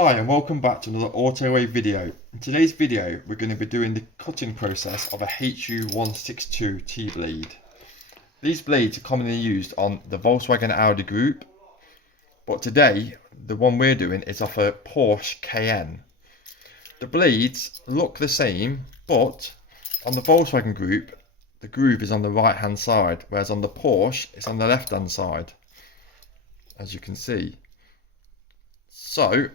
Hi and welcome back to another Autowave video. In today's video we're going to be doing the cutting process of a HU162T blade. These blades are commonly used on the Volkswagen Audi group, but today the one we're doing is off a Porsche Cayenne. The blades look the same, but on the Volkswagen group the groove is on the right hand side, whereas on the Porsche it's on the left hand side, as you can see. So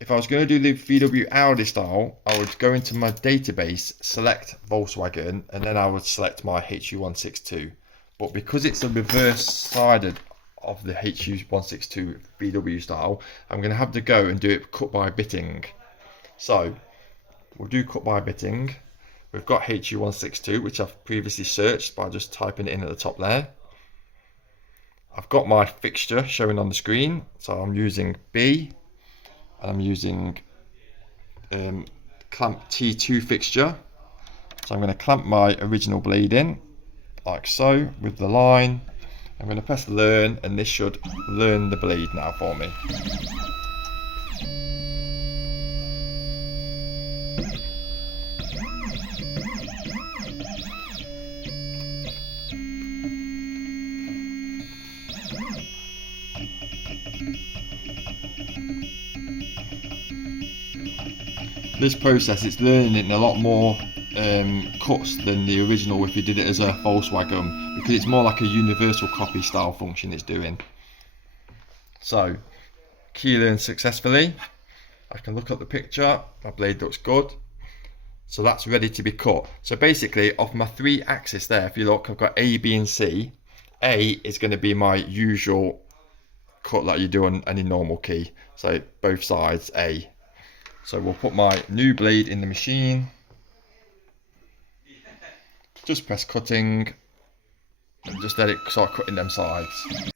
if I was going to do the VW Audi style, I would go into my database, select Volkswagen, and then I would select my HU162. But because it's the reverse sided of the HU162 VW style, I'm going to have to go and do it cut by bitting. So we'll do cut by bitting. We've got HU162, which I've previously searched by just typing it in at the top there. I've got my fixture showing on the screen, so I'm using B. And I'm using clamp T2 fixture. So I'm going to clamp my original blade in, like so, with the line. I'm going to press learn, and this should learn the blade now for me. This process, it's learning it in a lot more cuts than the original if you did it as a Volkswagen, because it's more like a universal copy style function it's doing. So, key learned successfully. I can look at the picture, my blade looks good. So that's ready to be cut. So basically, off my 3 axis there, if you look, I've got A, B and C. A is going to be my usual cut like you do on any normal key. So both sides A. So we'll put my new blade in the machine, just press cutting, and just let it start cutting them sides.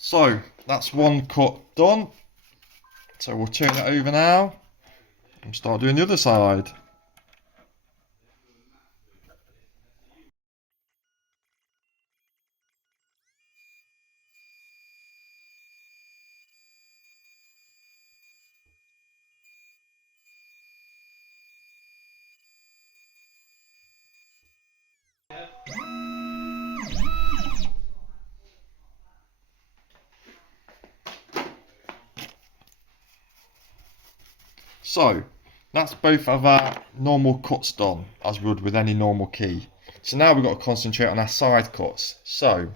So that's one cut done. So we'll turn it over now and start doing the other side. So that's both of our normal cuts done, as we would with any normal key. So now we've got to concentrate on our side cuts. So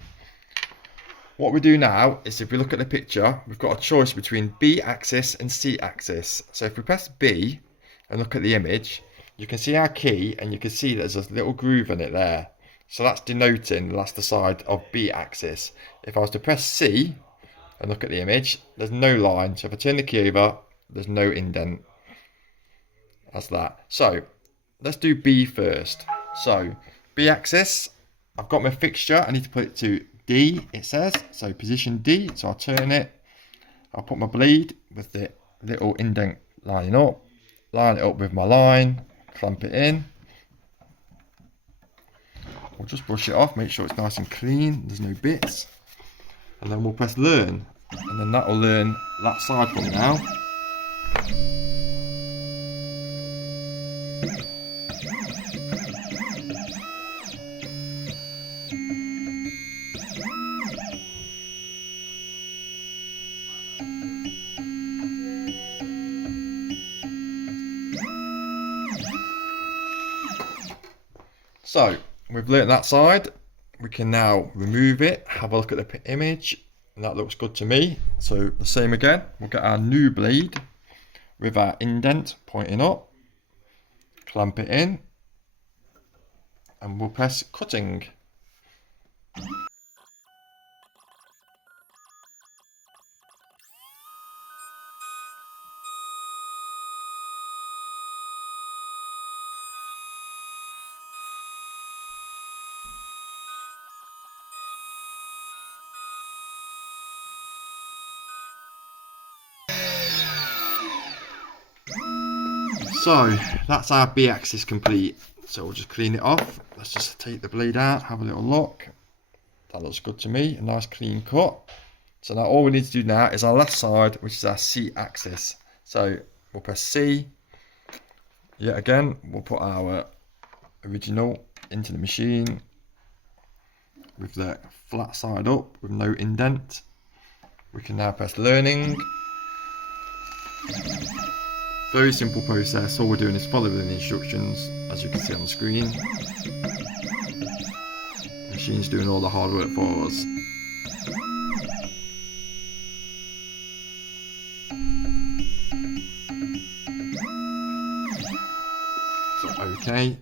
what we do now is, if we look at the picture, we've got a choice between B axis and C axis. So if we press B and look at the image, you can see our key and you can see there's a little groove in it there. So that's denoting that's the side of B axis. If I was to press C and look at the image, there's no line. So if I turn the key over, there's no indent. That's that. So let's do B first. So B axis, I've got my fixture. I need to put it to D, it says. So position D. So I'll turn it. I'll put my blade with the little indent lining up. Line it up with my line. Clamp it in. We'll just brush it off. Make sure it's nice and clean. There's no bits. And then we'll press learn. And then that will learn that side for me now. So we've learnt that side. We can now remove it, have a look at the image, and that looks good to me. So the same again, we'll get our new blade with our indent pointing up, clamp it in, and we'll press cutting. So that's our B axis complete. So we'll just clean it off. Let's just take the blade out, have a little look. That looks good to me, a nice clean cut. So now all we need to do now is our left side, which is our C axis. So we'll press C. Yet again, we'll put our original into the machine with the flat side up with no indent. We can now press learning. Very simple process. All we're doing is following the instructions, as you can see on the screen. The machine's doing all the hard work for us. So okay,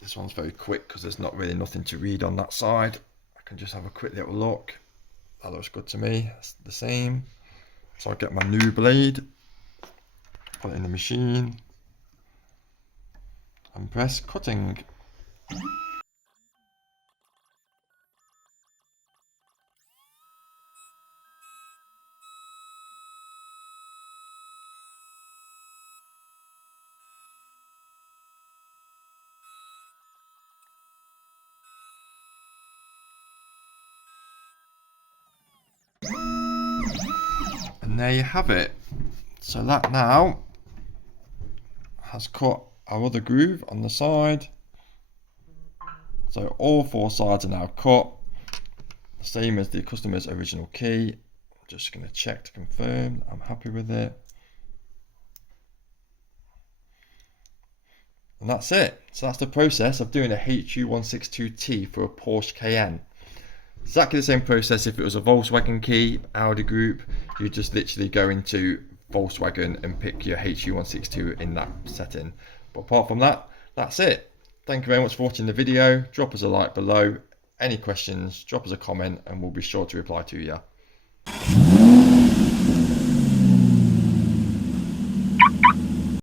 this one's very quick because there's not really nothing to read on that side. I can just have a quick little look. That looks good to me. It's the same. So I get my new blade, put it in the machine, and press cutting. And there you have it. So that now has cut our other groove on the side. So all four sides are now cut, the same as the customer's original key. I'm just going to check to confirm I'm happy with it. And that's it. So that's the process of doing a HU162T for a Porsche Cayenne. Exactly the same process if it was a Volkswagen key, Audi group. You just literally go into Volkswagen and pick your HU162 in that setting. But apart from that, that's it. Thank you very much for watching the video. Drop us a like below. Any questions, drop us a comment and we'll be sure to reply to you.